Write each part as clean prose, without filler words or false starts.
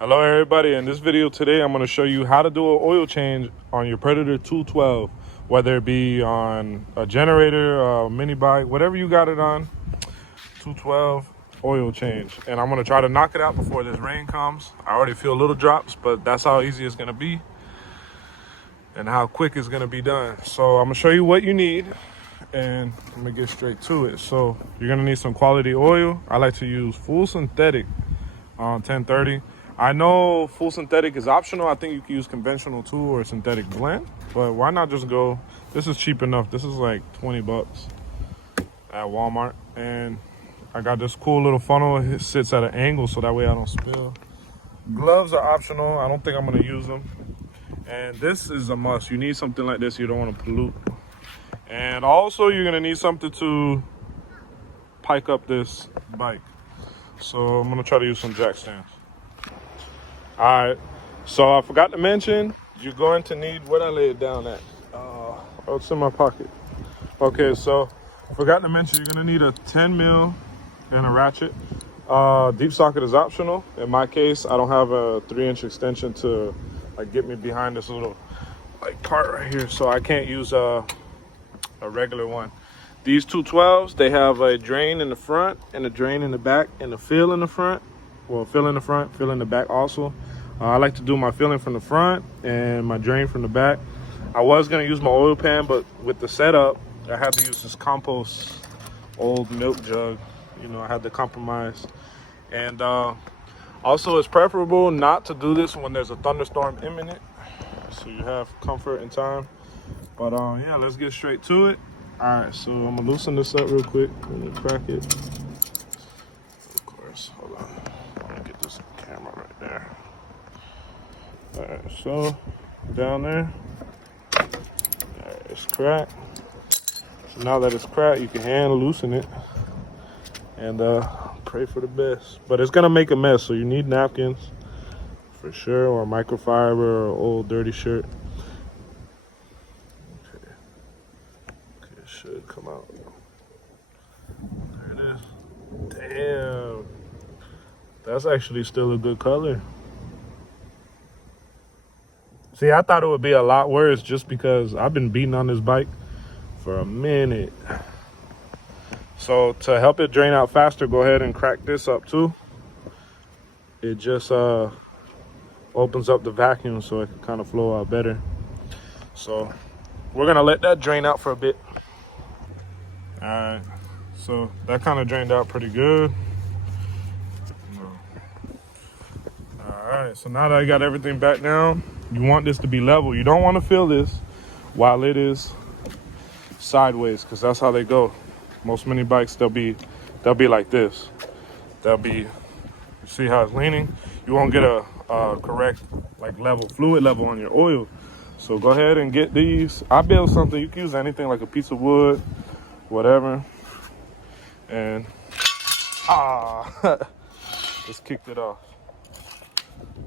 Hello everybody, in this video today I'm going to show you how to do an oil change on your Predator 212, whether it be on a generator, a mini bike, whatever you got it on. 212 oil change, and I'm going to try to knock it out before this rain comes. I already feel little drops, but that's how easy it's going to be and how quick it's going to be done. So I'm going to show you what you need and I'm going to get straight to it. So you're going to need some quality oil. I like to use full synthetic on 1030. I know full synthetic is optional. I think you can use conventional too, or synthetic blend, but why not just go, this is cheap enough. This is like 20 bucks at Walmart. And I got this cool little funnel. It sits at an angle so that way I don't spill. Gloves are optional. I don't think I'm gonna use them. And this is a must. You need something like this. You don't want to pollute. And also you're gonna need something to pike up this bike. So I'm gonna try to use some jack stands. All right, so I forgot to mention, you're going to need, where'd I lay it down at? Oh, it's in my pocket. Okay, so I forgot to mention, you're gonna need a 10 mil and a ratchet. Deep socket is optional. In my case, I don't have a 3-inch extension to like get me behind this little like part right here, so I can't use a regular one. These 212s, they have a drain in the front and a drain in the back and a fill in the front. Well, fill in the front, fill in the back also. I like to do my filling from the front and my drain from the back. I was gonna use my oil pan, but with the setup, I had to use this compost old milk jug. You know, I had to compromise. And also it's preferable not to do this when there's a thunderstorm imminent, so you have comfort and time. But yeah, let's get straight to it. All right, so I'm gonna loosen this up real quick. Let me crack it. Of course, hold on. Get this camera right there. All right, so down there. All right, it's cracked. So now that it's cracked, you can hand loosen it and pray for the best. But it's gonna make a mess, so you need napkins for sure, or microfiber, or old dirty shirt. Okay, it should come out. There it is. Damn. That's actually still a good color. See, I thought it would be a lot worse just because I've been beating on this bike for a minute. So to help it drain out faster, go ahead and crack this up too. It just opens up the vacuum so it can kind of flow out better. So we're gonna let that drain out for a bit. All right, so that kind of drained out pretty good. All right, so now that I got everything back down, you want this to be level. You don't want to fill this while it is sideways, because that's how they go. Most mini bikes, they'll be like this. They'll be, you see how it's leaning? You won't get a correct like level, fluid level on your oil. So go ahead and get these. I built something, you can use anything like a piece of wood, whatever. And just kicked it off.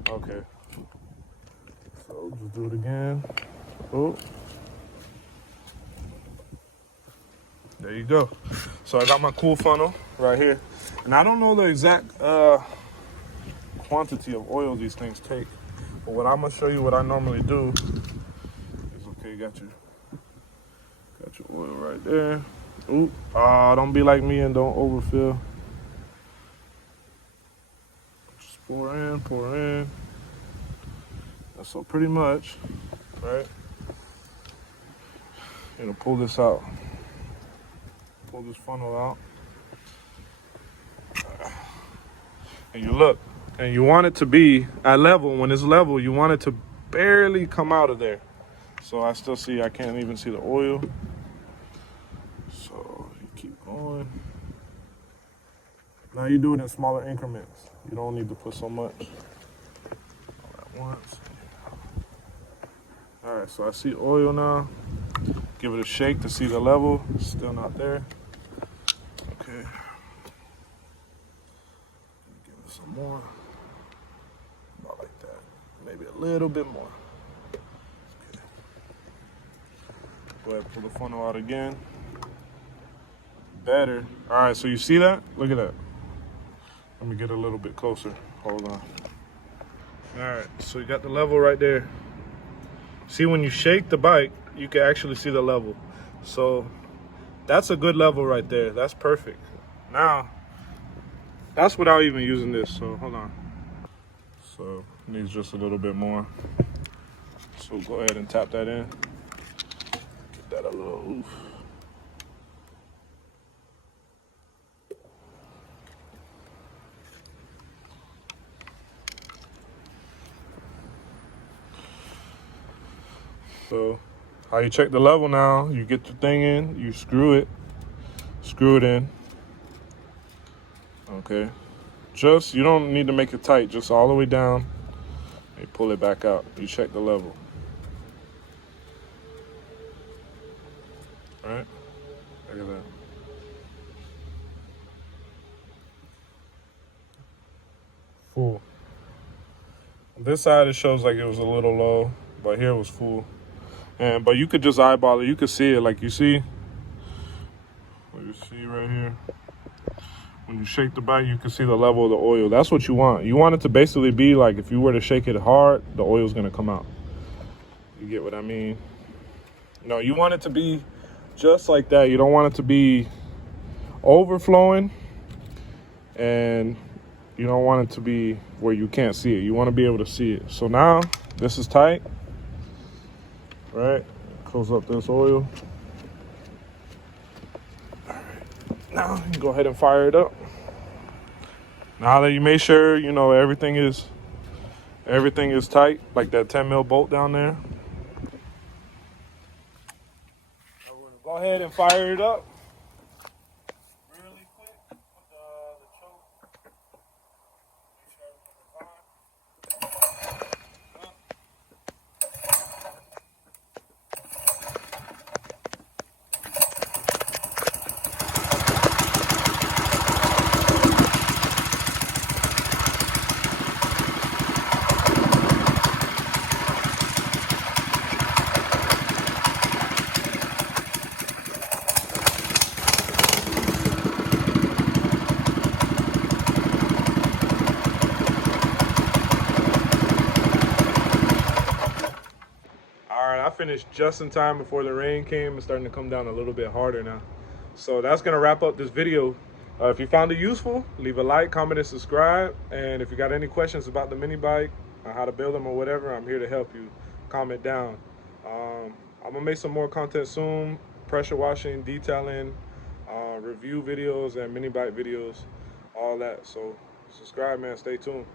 Okay, so just do it again. Oh, there you go. So I got my cool funnel right here, and I don't know the exact quantity of oil these things take, but what I'm gonna show you, what I normally do is, okay, got your oil right there. Ooh, don't be like me and don't overfill. Just pour in. So pretty much, right? It'll pull this out. Pull this funnel out. And you look, and you want it to be at level. When it's level, you want it to barely come out of there. So I still see, I can't even see the oil. So you keep going. Now you do it in smaller increments. You don't need to put so much all at once. All right, so I see oil now. Give it a shake to see the level. It's still not there. Okay. Give it some more. About like that. Maybe a little bit more. Okay. Go ahead, pull the funnel out again. Better. All right, so you see that? Look at that. Let me get a little bit closer. Hold on. All right, so you got the level right there. See, when you shake the bike, you can actually see the level. So that's a good level right there. That's perfect. Now, that's without even using this, so hold on. So needs just a little bit more. So go ahead and tap that in. Get that a little oof. So how you check the level now, you get the thing in, you screw it in. Okay. Just, you don't need to make it tight, just all the way down. You pull it back out. You check the level. All right? Look at that. Full. On this side it shows like it was a little low, but here it was full. But you could just eyeball it. You could see it, like you see. What you see right here. When you shake the bike, you can see the level of the oil. That's what you want. You want it to basically be like if you were to shake it hard, the oil's gonna come out. You get what I mean? No, you want it to be just like that. You don't want it to be overflowing, and you don't want it to be where you can't see it. You want to be able to see it. So now this is tight, right? Close up this oil. All right, now you can go ahead and fire it up. Now that you make sure you know everything is tight, like that 10 mil bolt down there. Now we're gonna go ahead and fire it up really quick with the choke. Make sure everything is on. All right, I finished just in time before the rain came. It's starting to come down a little bit harder now. So that's gonna wrap up this video. If you found it useful, leave a like, comment, and subscribe. And if you got any questions about the mini bike, or how to build them or whatever, I'm here to help you. Comment down. I'm gonna make some more content soon, pressure washing, detailing, review videos, and mini bike videos, all that. So subscribe, man, stay tuned.